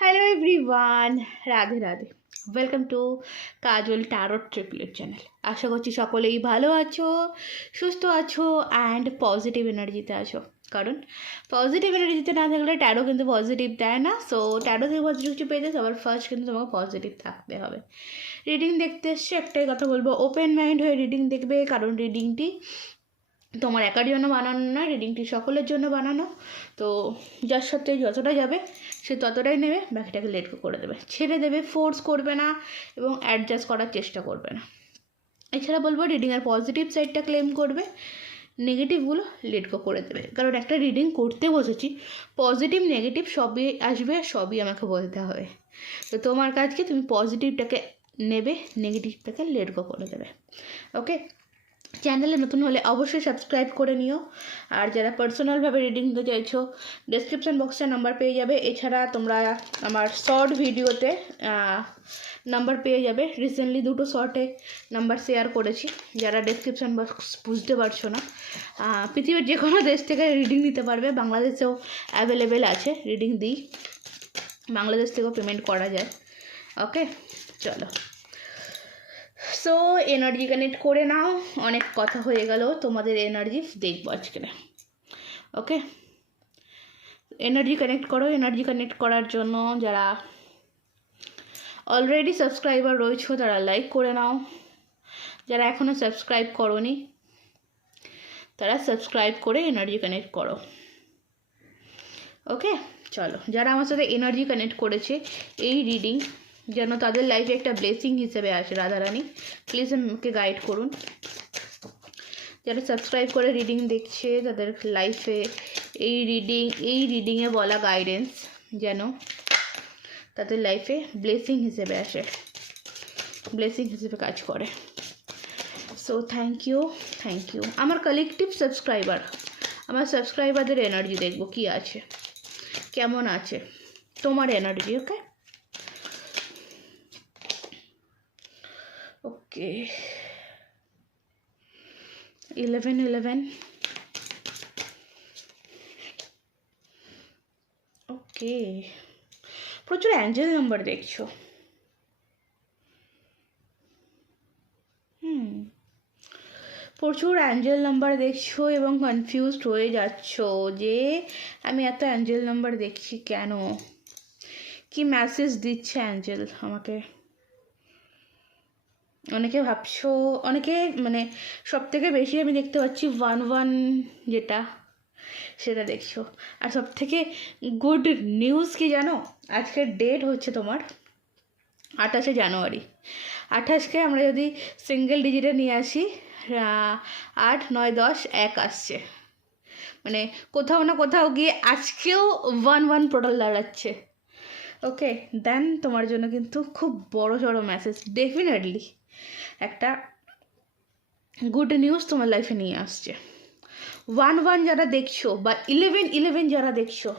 Hello everyone, Radhe Radhe. Welcome to Kajal tarot triplet channel. আশা করছি সকলেই ভালো আছো, সুস্থ আছো অ্যান্ড পজিটিভ এনার্জিতে আছো। কারণ পজিটিভ এনার্জিতে না থাকলে ট্যারো কিন্তু পজিটিভ দেয় না। সো ট্যারো থেকে পজিটিভ কিছু পেতে সবার ফার্স্ট কিন্তু তোমাকে পজিটিভ থাকতে হবে। রিডিং দেখতে এসছে, একটাই কথা বলবো, ওপেন মাইন্ড হয়ে রিডিং দেখবে। কারণ রিডিংটি তোমার একার জন্য বানানো নয়, রিডিংটি সকলের জন্য বানানো। তো যার সাথে যতটা যাবে সে ততটাই নেবে, বাকিটাকে লেট করে দেবে, ছেড়ে দেবে, ফোর্স করবে না এবং অ্যাডজাস্ট করার চেষ্টা করবে না। এছাড়া বলবো রিডিংয়ের পজিটিভ সাইডটা ক্লেম করবে, নেগেটিভগুলো লেট করে দেবে। কারণ একটা রিডিং করতে বসেছি, পজিটিভ নেগেটিভ সবই আসবে, সবই আমাকে বলতে হবে। তো তোমার কাজকে তুমি পজিটিভটাকে নেবে, নেগেটিভটাকে লেট করে দেবে। ওকে, চ্যানেলে নতুন হলে অবশ্যই সাবস্ক্রাইব করে নিও। আর যারা পার্সোনালভাবে রিডিং নিতে চাইছো, ডেসক্রিপশন বক্সে নাম্বার পেয়ে যাবে। এছাড়া তোমরা আমার শর্ট ভিডিওতে নাম্বার পেয়ে যাবে। রিসেন্টলি 2টো শর্টে নাম্বার শেয়ার করেছি। যারা ডেসক্রিপশন বক্স বুঝতে পারছো না, পৃথিবীর যে কোনো দেশ থেকে রিডিং নিতে পারবে। বাংলাদেশেও অ্যাভেলেবেল আছে, রিডিং দিই, বাংলাদেশ থেকেও পেমেন্ট করা যায়। ওকে, চলো। সো এনার্জি কানেক্ট করে নাও, অনেক কথা হয়ে গেল, তোমাদের এনার্জি দেখবো আজকে। ওকে, এনার্জি কানেক্ট করো। এনার্জি কানেক্ট করার জন্য যারা অলরেডি সাবস্ক্রাইবার রয়েছো তারা লাইক করে নাও। যারা এখনও সাবস্ক্রাইব করোনি তারা সাবস্ক্রাইব করে এনার্জি কানেক্ট করো। ওকে, চলো। যারা আমার সাথে এনার্জি কানেক্ট করেছে, এই রিডিং যেন তাদের লাইফে একটা ব্লেসিং হিসেবে আসে, রাধারানী প্লিজ আমাকে গাইড করুন। যারা সাবস্ক্রাইব করে রিডিং দেখছে তাদের লাইফে এই রিডিংয়ে বলা গাইডেন্স যেন তাদের লাইফে ব্লেসিং হিসেবে আসে, ব্লেসিং হিসেবে কাজ করে। So thank you. আমার কালেকটিভ সাবস্ক্রাইবার, আমার সাবস্ক্রাইবারদের এনার্জি দেখবো কি আছে, কেমন আছে তোমার এনার্জি। ওকে ওকে, 11 ওকে। প্রচুর অ্যাঞ্জেল নাম্বার দেখছো। প্রচুর অ্যাঞ্জেল নাম্বার দেখছো এবং কনফিউজড হয়ে যাচ্ছ যে আমি এত অ্যাঞ্জেল নাম্বার দেখছি কেন, কি মেসেজ দিচ্ছে অ্যাঞ্জেল আমাকে। অনেকে ভাবছো, অনেকে মানে সব থেকে বেশি আমি দেখতে পাচ্ছি 11 যেটা, সেটা দেখছো। আর সব থেকে গুড নিউজ কি জানো, আজকের ডেট হচ্ছে তোমার 28শে জানুয়ারি। 28কে আমরা যদি সিঙ্গেল ডিজিটে নিয়ে আসি, 8, 9, 10, 1 আসছে। মানে কোথাও না কোথাও গিয়ে আজকেও 1 টোটাল দাঁড়াচ্ছে। ওকে, দেন তোমার জন্য কিন্তু খুব বড় সড়ো মেসেজ, ডেফিনেটলি একটা গুড নিউজ তোমার লাইফে নিয়ে আসছে। 1 যারা দেখছো বা 11 যারা দেখছো,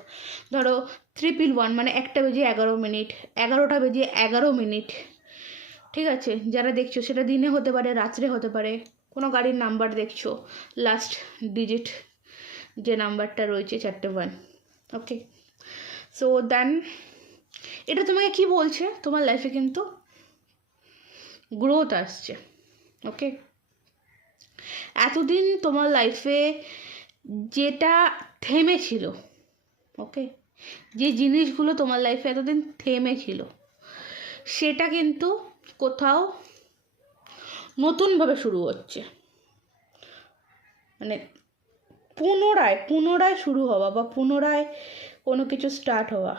ধরো 111 মানে 1টা বেজে 11 মিনিট, 11টা বেজে 11 মিনিট, ঠিক আছে। যারা দেখছো সেটা দিনে হতে পারে, রাত্রে হতে পারে। কোনো গাড়ির নাম্বার দেখছো, লাস্ট ডিজিট যে নাম্বারটা রয়েছে 4টে 1। ওকে, সো দেন এটা তোমাকে কি বলছে, তোমার লাইফে কিন্তু গ্রোথ আসছে। ওকে, এতদিন তোমার লাইফে যেটা থেমেছিল, ওকে, যে জিনিসগুলো তোমার লাইফে এতদিন থেমেছিল সেটা কিন্তু কোথাও নতুনভাবে শুরু হচ্ছে। মানে পুনরায় শুরু হওয়া বা পুনরায় কোনো কিছু স্টার্ট হওয়া।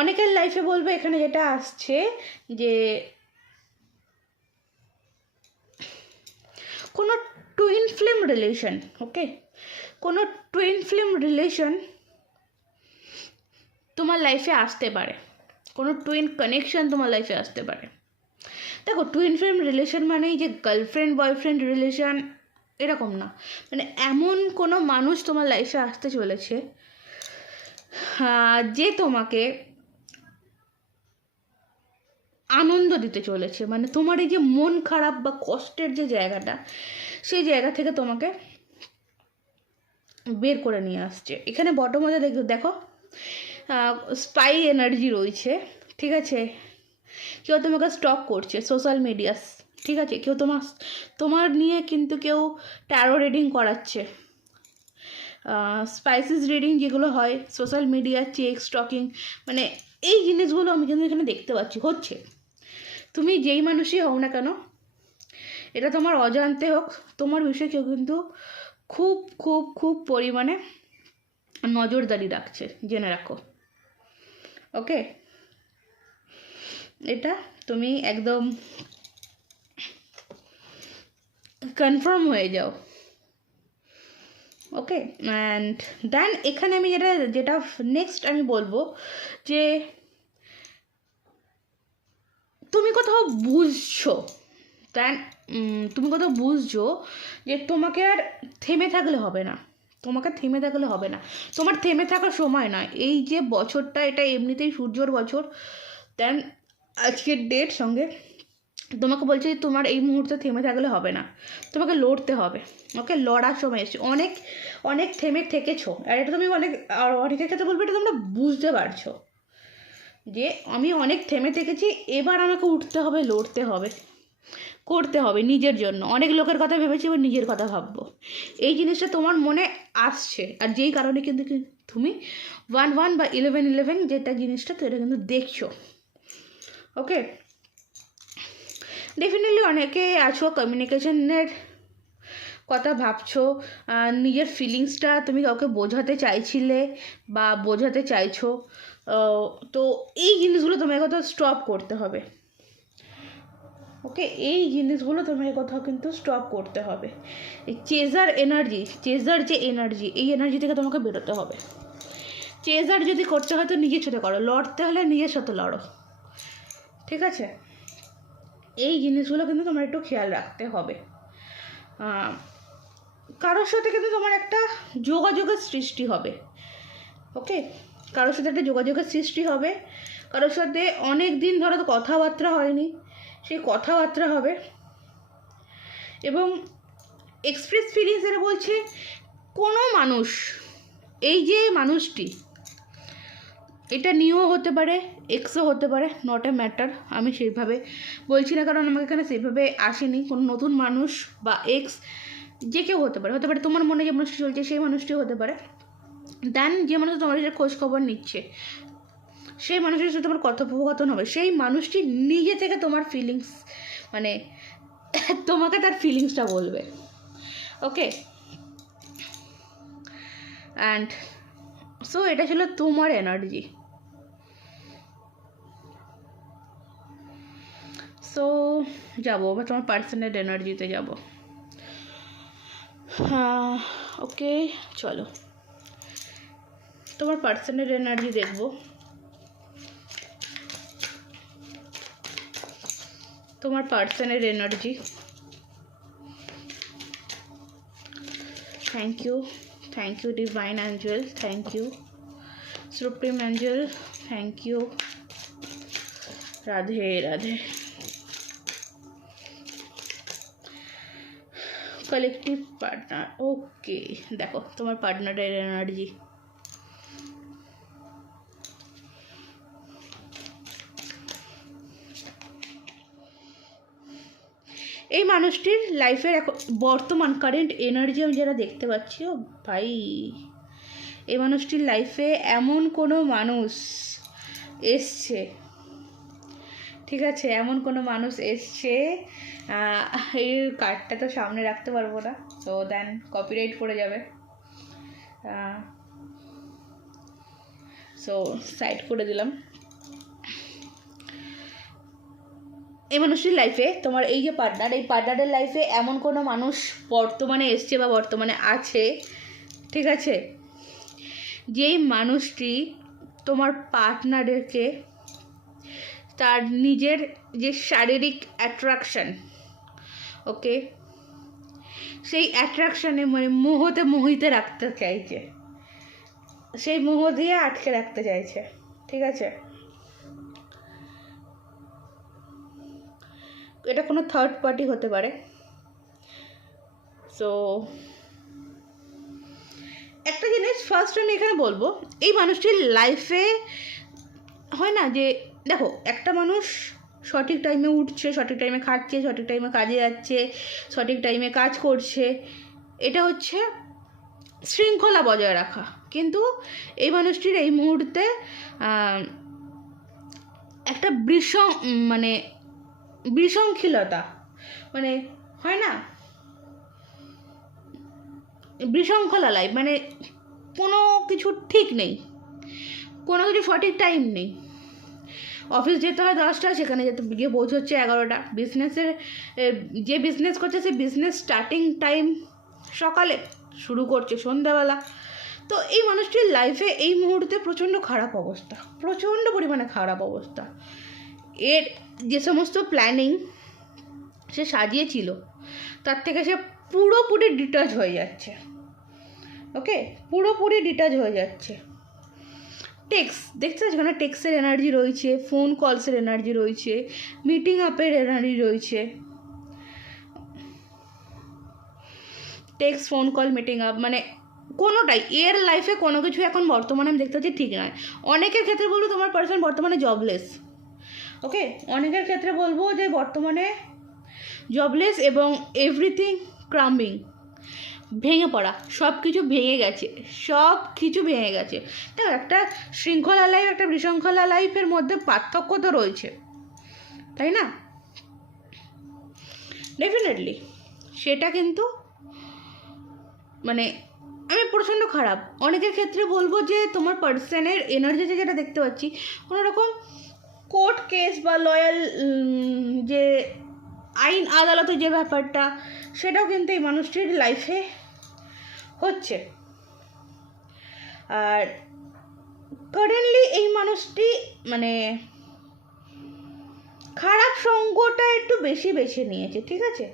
অনেকের লাইফে বলবে এখানে যেটা আসছে যে কোনো টুইন ফ্লেম রিলেশন, ওকে, কোনো টুইন ফ্লেম রিলেশন তোমার লাইফে আসতে পারে, কোনো টুইন কানেকশন তোমার লাইফে আসতে পারে। দেখো, টুইন ফ্লেম রিলেশন মানেই যে গার্লফ্রেন্ড বয়ফ্রেন্ড রিলেশন এরকম না, মানে এমন কোনো মানুষ তোমার লাইফে আসতে চলেছে যে তোমাকে আনন্দ দিতে চলেছে। মানে তোমার এই যে মন খারাপ বা কষ্টের যে জায়গাটা, সেই জায়গা থেকে তোমাকে বের করে নিয়ে আসছে। এখানে বটম মধ্যে দেখো স্পাই এনার্জি রয়েছে, ঠিক আছে। কেউ তোমাকে স্টক করছে সোশ্যাল মিডিয়া, ঠিক আছে। কেউ তোমার নিয়ে কিন্তু কেউ ট্যারো রিডিং করাচ্ছে। স্পাইসিস রিডিং যেগুলো হয় সোশ্যাল মিডিয়া, চেক স্টকিং, মানে এই জিনিসগুলো আমি কিন্তু এখানে দেখতে পাচ্ছি হচ্ছে। তুমি যেই মানুষই হও না কেন, এটা তোমার অজান্তে হোক, তোমার বিষয়ে কেউ কিন্তু খুব খুব খুব পরিমাণে নজরদারি রাখছে, জেনে রাখো। ওকে, এটা তুমি একদম কনফার্ম হয়ে যাও। ওকে, অ্যান্ড দেন এখানে আমি যেটা নেক্সট আমি বলবো যে তুমি কোথাও বুঝছো, দেন তুমি কোথাও বুঝছো যে তোমাকে আর থেমে থাকলে হবে না, তোমাকে থেমে থাকলে হবে না, তোমার থেমে থাকার সময় নয়। এই যে বছরটা, এটা এমনিতেই সূর্যর বছর, দেন আজকের ডেট সঙ্গে তোমাকে বলছে যে তোমার এই মুহূর্তে থেমে থাকলে হবে না, তোমাকে লড়তে হবে। ওকে, লড়ার সময় এসেছে, অনেক অনেক থেমে থেকেছো, আর এটা তুমি অনেকের ক্ষেত্রে বলবো এটা তোমরা বুঝতে পারছো যে আমি অনেক থেমে থেকেছি, এবার আমাকে উঠতে হবে, লড়তে হবে, করতে হবে নিজের জন্য। অনেক লোকের কথা ভেবেছি, এবার নিজের কথা ভাববো, এই জিনিসটা তোমার মনে আসছে। আর যেই কারণে কিন্তু তুমি 1-1 বা 11-11 যেটা জিনিসটা তো এটা কিন্তু দেখছো। ওকে, ডেফিনেটলি অনেকে আছো কমিউনিকেশনের কথা ভাবছো, নিজের ফিলিংসটা তুমি কাউকে বোঝাতে চাইছিলে বা বোঝাতে চাইছো, তো এই জিনিসগুলো তোমাকে কোথাও স্টপ করতে হবে। ওকে, এই জিনিসগুলো তোমাকে কোথাও কিন্তু স্টপ করতে হবে। এই চেজার যে এনার্জি, এই এনার্জি থেকে তোমাকে বেরোতে হবে। চেজার যদি করতে হয় তো নিজের সাথে করো, লড়তে হলে নিজের সাথে লড়ো, ঠিক আছে। এই জিনিসগুলো কিন্তু তোমার একটু খেয়াল রাখতে হবে। কারোর সাথে কিন্তু তোমার একটা যোগাযোগের সৃষ্টি হবে। ওকে, কারোর সাথে একটা যোগাযোগের সৃষ্টি হবে, কারোর সাথে অনেক দিন ধরে তো কথাবার্তা হয়নি, সেই কথাবার্তা হবে। এবং এক্সপ্রেস ফিলিংস এরা বলছে কোনো মানুষ, এই যে মানুষটি, এটা নিউও হতে পারে, এক্সও হতে পারে, নট এ ম্যাটার। আমি সেইভাবে বলছি না, কারণ আমাকে এখানে সেইভাবে আসেনি। কোনো নতুন মানুষ বা এক্স যে কেউ হতে পারে, তোমার মনে যে মানুষটি চলছে সেই মানুষটিও হতে পারে। দেন যে মানুষ তোমার সাথে খোঁজ খবর নিচ্ছে, সেই মানুষের সাথে তোমার কথোপকথন হবে, সেই মানুষটি নিজে থেকে তোমার ফিলিংস, মানে তোমাকে তার ফিলিংসটা বলবে। ওকে, অ্যান্ড সো এটা ছিল তোমার এনার্জি। সো যাবো বা তোমার পার্সোনাল এনার্জিতে যাবো। ওকে, চলো তোমার পার্সোনাল এনার্জি দেখবো। তোমার personal energy, thank you divine angel, thank you supreme angel, thank you, Radhe Radhe. Collective partner, okay, দেখো তোমার পার্টনারের এনার্জি। এই মানুষটির লাইফের বর্তমান কারেন্ট এনার্জি আমি যারা দেখতে পাচ্ছি, ও ভাই, এই মানুষটির লাইফে এমন কোনো মানুষ এসছে, ঠিক আছে, এমন কোনো মানুষ এসছে। এই কার্ডটা তো সামনে রাখতে পারবো না, তো দেন কপিরাইট পড়ে যাবে, সো সাইড করে দিলাম। এই মানুষটির লাইফে তোমার এই যে পার্টনার, এই পার্টনারের লাইফে এমন কোনো মানুষ বর্তমানে এসছে বা বর্তমানে আছে, ঠিক আছে, যেই মানুষটি তোমার পার্টনারকে তার নিজের যে শারীরিক অ্যাট্রাকশান, ওকে, সেই অ্যাট্রাকশানে মানে মোহিতে রাখতে চাইছে, সেই মোহ দিয়ে আটকে রাখতে চাইছে, ঠিক আছে। এটা কোনো থার্ড পার্টি হতে পারে। সো একটা জিনিস ফার্স্ট আমি এখানে বলবো, এই মানুষটির লাইফে হয় না যে, দেখো একটা মানুষ সঠিক টাইমে উঠছে, সঠিক টাইমে খাচ্ছে, সঠিক টাইমে কাজে যাচ্ছে, সঠিক টাইমে কাজ করছে, এটা হচ্ছে শৃঙ্খলা বজায় রাখা। কিন্তু এই মানুষটির এই মুহূর্তে একটা মানে বিশৃঙ্খলতা, মানে হয় না, বিশৃঙ্খলা লাইফ, মানে কোনো কিছু ঠিক নেই, কোনো কিছু সঠিক টাইম নেই। অফিস যেতে হয় 10টা, সেখানে যেতে গিয়ে পৌঁছচ্ছে 11টা। বিজনেসের যে বিজনেস করছে সে বিজনেস স্টার্টিং টাইম সকালে, শুরু করছে সন্ধ্যাবেলা। তো এই মানুষটির লাইফে এই মুহূর্তে প্রচণ্ড খারাপ অবস্থা, প্রচণ্ড পরিমাণে খারাপ অবস্থা। এর যে সমস্ত প্ল্যানিং সে সাজিয়েছিল তার থেকে সে পুরোপুরি ডিটাচ হয়ে যাচ্ছে। ওকে, পুরোপুরি ডিটাচ হয়ে যাচ্ছে। টেক্সট দেখতে পাচ্ছি, যেখানে টেক্সটের এনার্জি রয়েছে, ফোন কলসের এনার্জি রয়েছে, মিটিং আপের এনার্জি রয়েছে, text, phone call, meeting up, মানে কোনোটাই এর লাইফে কোনো কিছু এখন বর্তমানে আমি দেখতে পাচ্ছি ঠিক নয়। অনেকের ক্ষেত্রে বলবো তোমার পার্সন বর্তমানে জবলেস। ওকে, অনেকের ক্ষেত্রে বলবো যে বর্তমানে জবলেস এবং এভরিথিং ক্রাম্বিং, ভেঙে পড়া, সব কিছু ভেঙে গেছে, সব কিছু ভেঙে গেছে। দেখো, একটা শৃঙ্খলা লাইফ, একটা বিশৃঙ্খলা লাইফের মধ্যে পার্থক্য তো রয়েছে, তাই না? ডেফিনেটলি সেটা কিন্তু মানে আমি প্রচণ্ড খারাপ। অনেকের ক্ষেত্রে বলবো যে তোমার পার্সনের এনার্জিতে যেটা দেখতে পাচ্ছি, কোনো রকম কোর্ট কেস বা লয়াল যে আইন আদালতের যে ব্যাপারটা, সেটাও কিন্তু এই মানুষটির লাইফে হচ্ছে। আর কারেন্টলি এই মানুষটি মানে খারাপ সঙ্গটা একটু বেশি বেছে নিয়েছে, ঠিক আছে?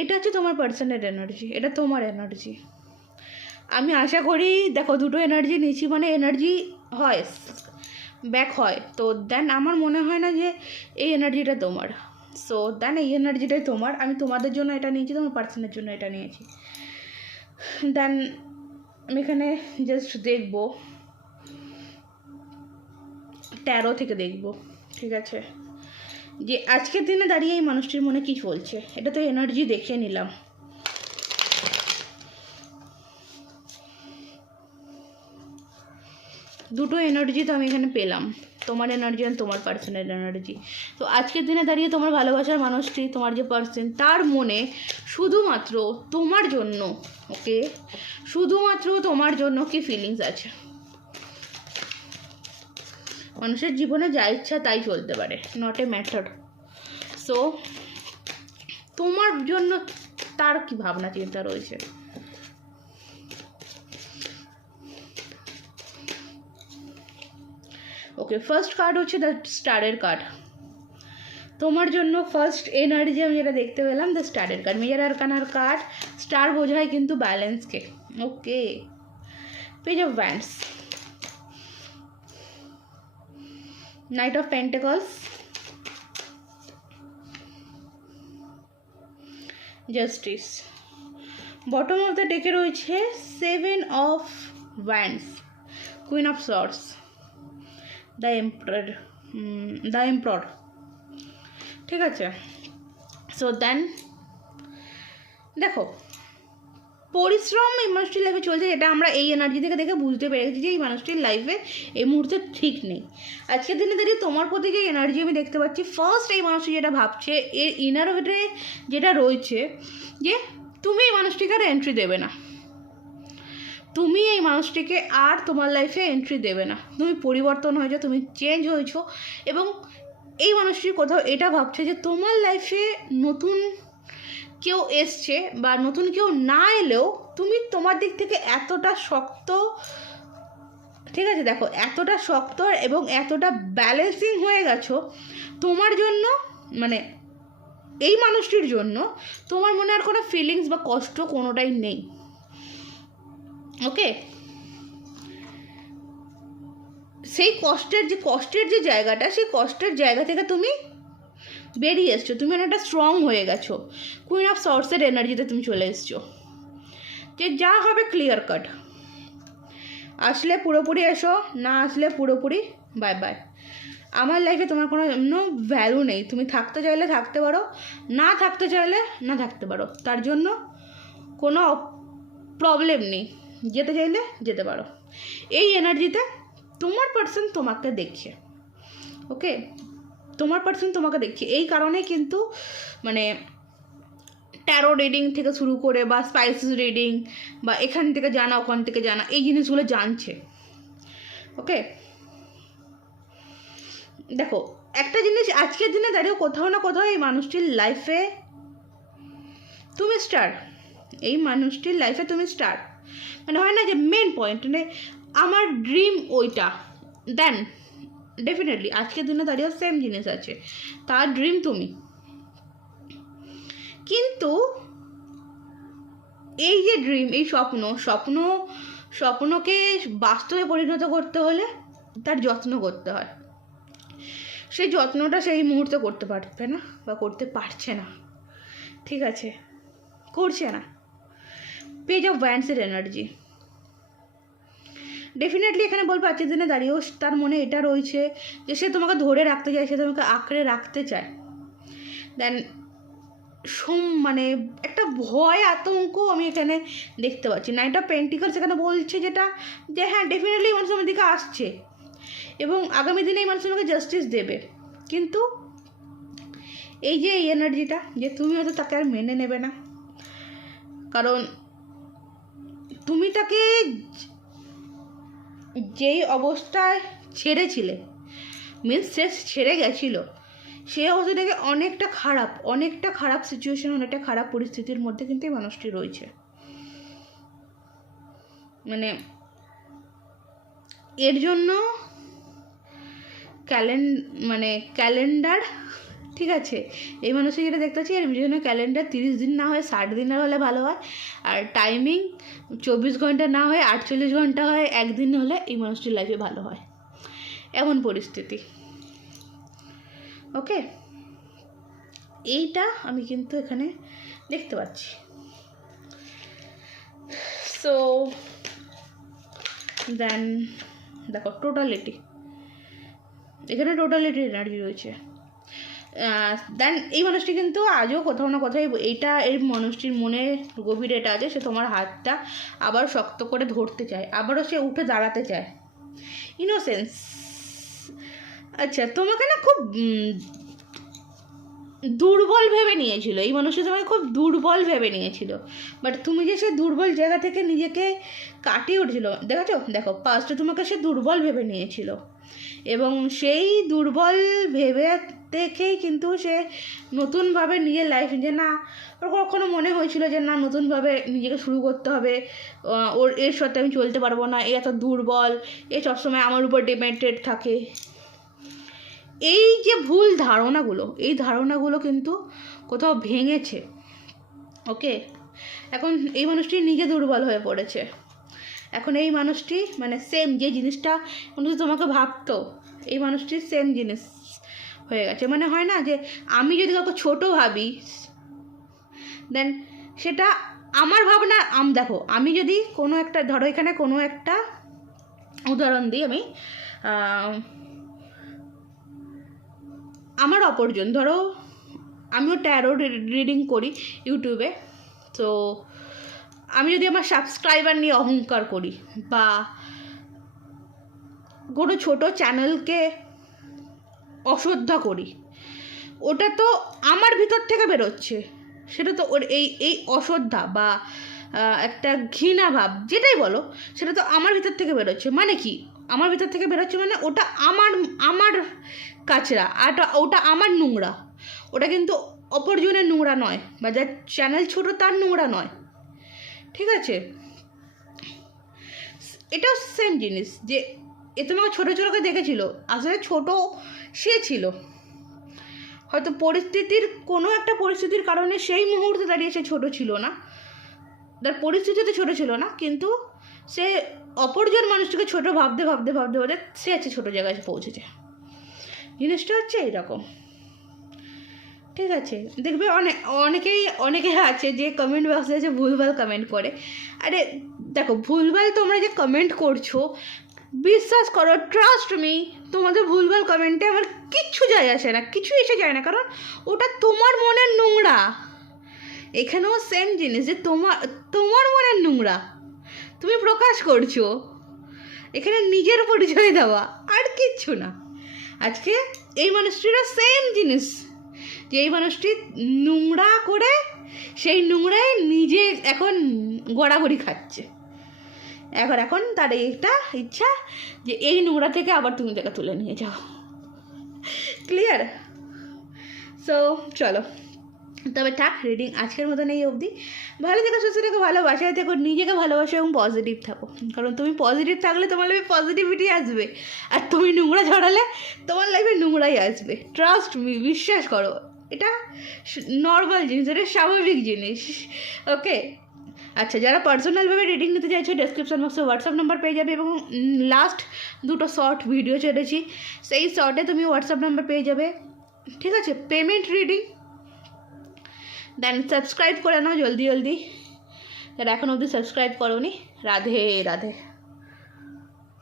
এটা হচ্ছে তোমার পার্সনের এনার্জি, এটা তোমার এনার্জি। আমি আশা করি, দেখো দুটো এনার্জি নিয়েছি মানে এনার্জি হয়, ব্যাক হয়, তো দেন আমার মনে হয় না যে এই এনার্জিটা তোমার। সো দেন এই এনার্জিটাই তোমার। আমি তোমাদের জন্য এটা নিয়েছি, তোমার পার্সনের জন্য এটা নিয়েছি। দেন আমি এখানে জাস্ট দেখবো, ট্যারো থেকে দেখবো, ঠিক আছে, যে আজকের দিনে দাঁড়িয়ে এই মানুষটির মনে কী চলছে। এটা তো এনার্জি দেখে নিলাম। দুটো এনার্জি তো আমি এখানে পেলাম, তোমার এনার্জি আর তোমার পার্সনের এনার্জি। তো আজকের দিনে দাঁড়িয়ে তোমার ভালোবাসার মানুষটি, তোমার যে পার্সন, তার মনে শুধুমাত্র তোমার জন্য, ওকে, শুধুমাত্র তোমার জন্য কি ফিলিংস আছে। মানুষের জীবনে যা ইচ্ছা তাই চলতে পারে, নট এ ম্যাটার। সো তোমার জন্য তার কি ভাবনা চিন্তা রয়েছে। ওকে, ফার্স্ট কার্ড হচ্ছে দ্য স্টারের কার্ড। তোমার জন্য ফার্স্ট এনার্জি আমি যেটা দেখতে পেলাম, দ্য স্টারের কার্ড। মেজর আরকানার কার্ড, স্টার বোঝায় কিন্তু ব্যালেন্সকে। Okay, page of wands, knight of pentacles, justice. Bottom of the ডেকে রয়েছে 7 of wands, queen of swords, the emperor, ঠিক আছে। সো দেন দেখো, পরিশ্রম এই মানুষটির লাইফে চলছে, যেটা আমরা এই এনার্জি থেকে দেখে বুঝতে পেরেছি যে এই মানুষটির লাইফে এই মুহূর্তে ঠিক নেই। আজকের দিনে দাঁড়িয়ে তোমার প্রতি যে এনার্জি আমি দেখতে পাচ্ছি, ফার্স্ট এই মানুষটি যেটা ভাবছে, এর ইনার যেটা রয়েছে, যে তুমি এই মানুষটিকে আর এন্ট্রি দেবে না, তুমি এই মানুষটিকে আর তোমার লাইফে এন্ট্রি দেবে না। তুমি পরিবর্তন হয়েছো, তুমি চেঞ্জ হয়েছো, এবং এই মানুষটি কোথাও এটা ভাবছে যে তোমার লাইফে নতুন কেউ এসছে বা নতুন কেউ না এলেও তুমি তোমার দিক থেকে এতটা শক্ত, ঠিক আছে, দেখো এতটা শক্ত এবং এতটা ব্যালেন্সিং হয়ে গেছো তোমার জন্য, মানে এই মানুষটির জন্য তোমার মনে আর কোনো ফিলিংস বা কষ্ট কোনোটাই নেই। ওকে, সেই কষ্টের যে জায়গাটা, সেই কষ্টের জায়গা থেকে তুমি বেরিয়ে এসছো, তুমি অনেকটা স্ট্রং হয়ে গেছো। কুইন অফ সর্টসের এনার্জিতে তুমি চলে এসছো, যে যা হবে ক্লিয়ার কাট। আসলে পুরোপুরি এসো, না আসলে পুরোপুরি বাই বাই। আমার লাইফে তোমার কোনো ভ্যালু নেই। তুমি থাকতে চাইলে থাকতে পারো, না থাকতে চাইলে না থাকতে পারো, তার জন্য কোনো প্রবলেম নেই। যেতে চাইলে যেতে পারো। এই এনার্জিতে তোমার পার্সন তোমাকে দেখছে, ওকে, তোমার পার্সন তোমাকে দেখছে। এই কারণে কিন্তু মানে ট্যারো রিডিং থেকে শুরু করে বা স্পাইসিস রিডিং বা এখান থেকে জানা ওখান থেকে জানা, এই জিনিসগুলো জানছে, ওকে। দেখো একটা জিনিস, আজকের দিনে দাঁড়িয়ে কোথাও না কোথাও এই মানুষটির লাইফে তুমি স্টার, এই মানুষটির লাইফে তুমি স্টার। মানে হয় না যে মেন পয়েন্ট, মানে আমার ড্রিম ওইটা, দেন ডেফিনেটলি আজকের দিনে দাঁড়িয়েও সেম জিনিস আছে, তার ড্রিম তুমি। কিন্তু এই যে ড্রিম, এই স্বপ্নকে বাস্তবে পরিণত করতে হলে তার যত্ন করতে হয়। সেই যত্নটা সেই মুহূর্তে করতে পারবে না বা করতে পারছে না, ঠিক আছে, করছে না। পেজ অফ ওয়ান্ডসের এনার্জি ডেফিনেটলি এখানে বলবো আজকের দিনে দাঁড়িয়েও তার মনে এটা রয়েছে যে সে তোমাকে ধরে রাখতে চায়, সে তোমাকে আঁকড়ে রাখতে চায়। দেন মানে একটা ভয় আতঙ্ক আমি এখানে দেখতে পাচ্ছি। নাইট অফ পেন্টিকলস এখানে বলছে যেটা, যে হ্যাঁ ডেফিনেটলি মানুষ আমার দিকে আসছে এবং আগামী দিনে এই মানুষ আমাকে জাস্টিস দেবে। কিন্তু এই যে এই এনার্জিটা, যে তুমি হয়তো তাকে আর মেনে নেবে না, কারণ তুমি তাকে যেই অবস্থায় ছেড়েছিলে, মিনস সে ছেড়ে গেছিলো, সে অবস্থা থেকে অনেকটা খারাপ সিচুয়েশন, অনেকটা খারাপ পরিস্থিতির মধ্যে কিন্তু এই মানুষটি রয়েছে। মানে এর জন্য ক্যালেন্ডার, ঠিক আছে, এই মানুষের যেটা দেখতে পাচ্ছি এর জন্য ক্যালেন্ডার 30 দিন না হয় 60 দিনের হলে ভালো হয়, আর টাইমিং 24 ঘন্টা না হয় 48 ঘন্টা হয়, একদিন হলে এই মানুষটির লাইফে ভালো হয়, এমন পরিস্থিতি, ওকে। এইটা আমি কিন্তু এখানে দেখতে পাচ্ছি। সো দেন দেখো টোটালিটি, এখানে টোটালিটির এনার্জি রয়েছে। দেন এই মানুষটি কিন্তু আজও কোথাও না কোথাও এই মানুষটির মনে গভীরে এটা আছে, সে তোমার হাতটা আবার শক্ত করে ধরতে চায়, আবারও সে উঠে দাঁড়াতে চায়। ইনোসেন্স, আচ্ছা তোমাকে না খুব দুর্বল ভেবে নিয়েছিল এই মানুষটা, তোমাকে খুব দুর্বল ভেবে নিয়েছিল, বাট তুমি যে সেই দুর্বল জায়গা থেকে নিজেকে কাটিয়ে উঠেছিল, দেখো পাস্টে তোমাকে সে দুর্বল ভেবে নিয়েছিল এবং সেই দুর্বল ভেবে দেখেই কিন্তু সে নতুনভাবে নিজের লাইফ, যে না ওর কখনো মনে হয়েছিল যে না নতুনভাবে নিজেকে শুরু করতে হবে, ওর এর সাথে আমি চলতে পারবো না, এ এত দুর্বল, এ সবসময় আমার উপর ডিপেন্ডেড থাকে। এই যে ভুল ধারণাগুলো, এই ধারণাগুলো কিন্তু কোথাও ভেঙেছে, ওকে। এখন এই মানুষটি নিজে দুর্বল হয়ে পড়েছে। এখন এই মানুষটি মানে সেম যে জিনিসটা মানুষ তোমাকে ভাবতো, এই মানুষটির সেম জিনিস হয়ে গেছে। মানে হয় না যে আমি যদি কাউকে ছোটো ভাবি, দেন সেটা আমার ভাবনা, দেখো আমি যদি কোনো একটা, ধরো এখানে কোনো একটা উদাহরণ দিই আমি, আমার অপরজন, ধরো আমিও ট্যারো রিডিং করি ইউটিউবে, তো আমি যদি আমার সাবস্ক্রাইবার নিয়ে অহংকার করি বা কোনো ছোটো চ্যানেলকে অশ্রদ্ধা করি, ওটা তো আমার ভিতর থেকে বেরোচ্ছে, সেটা তো ওর এই অশ্রদ্ধা বা একটা ঘৃণা ভাব যেটাই বলো, সেটা তো আমার ভিতর থেকে বেরোচ্ছে। মানে কি আমার ভিতর থেকে বেরোচ্ছে, মানে ওটা আমার কাচরা, আর ওটা আমার নোংরা, ওটা কিন্তু অপরজনের নোংরা নয়, বা যার চ্যানেল ছোটো তার নোংরা নয়, ঠিক আছে। এটাও সেম জিনিস, যে এ তোমাকে ছোটো ছোটোকে দেখেছিল, আসলে ছোটো সে ছিল, হয়তো কোনো একটা পরিস্থিতির কারণে সেই মুহূর্তে দাঁড়িয়ে সে ছোটো ছিল না, তার পরিস্থিতিতে ছোটো ছিল না, কিন্তু সে অপরজন মানুষটাকে ছোটো ভাবতে ভাবতে ভাবতে ভাবতে সে আছে ছোটো জায়গায় পৌঁছেছে। জিনিসটা হচ্ছে এইরকম, ঠিক আছে? দেখবে অনেকেই আছে যে কমেন্ট বক্সে আছে ভুলভাল কমেন্ট করে। আরে দেখো, ভুলভাল তোমরা যে কমেন্ট করছো, বিশ্বাস করো, ট্রাস্ট মি, তোমাদের ভুলভাল কমেন্টে আমার কিচ্ছু যায় আসে না, কিছু এসে যায় না, কারণ ওটা তোমার মনের নোংরা। এখানেও সেম জিনিস, যে তোমার মনের নোংরা তুমি প্রকাশ করছো, এখানে নিজের পরিচয় দেওয়া, আর কিচ্ছু না। আজকে এই মানুষটিরও সেম জিনিস, যে এই মানুষটি নোংরা করে সেই নোংরায় নিজে এখন গড়াগড়ি খাচ্ছে। এখন তার এইটা ইচ্ছা যে এই নোংরা থেকে আবার তুমি তাকে তুলে নিয়ে যাও। ক্লিয়ার? সো চলো, তবে থাক, রিডিং আজকের মতন এই অবধি। ভালো থেকো, সুস্থ থেকো, ভালোবাসায় থেকো, নিজেকে ভালোবাসো এবং পজিটিভ থাকো, কারণ তুমি পজিটিভ থাকলে তোমার লাইফে পজিটিভিটি আসবে, আর তুমি নোংরা ছড়ালে তোমার লাইফে নোংরাই আসবে। ট্রাস্ট মি, বিশ্বাস করো, এটা নর্মাল জিনিস, এটা স্বাভাবিক জিনিস। ওকে, আচ্ছা, যারা পার্সোনালভাবে রিডিং নিতে চাইছো, ডেসক্রিপশন বক্সে হোয়াটসঅ্যাপ নাম্বার পেয়ে যাবে, এবং লাস্ট 2টো শর্ট ভিডিও ছেড়েছি, সেই শর্টে তুমি হোয়াটসঅ্যাপ নাম্বার পেয়ে যাবে, ঠিক আছে? পেমেন্ট রিডিং, দেন সাবস্ক্রাইব করে নাও জলদি জলদি, যারা এখন অবধি সাবস্ক্রাইব করোনি। রাধে রাধে।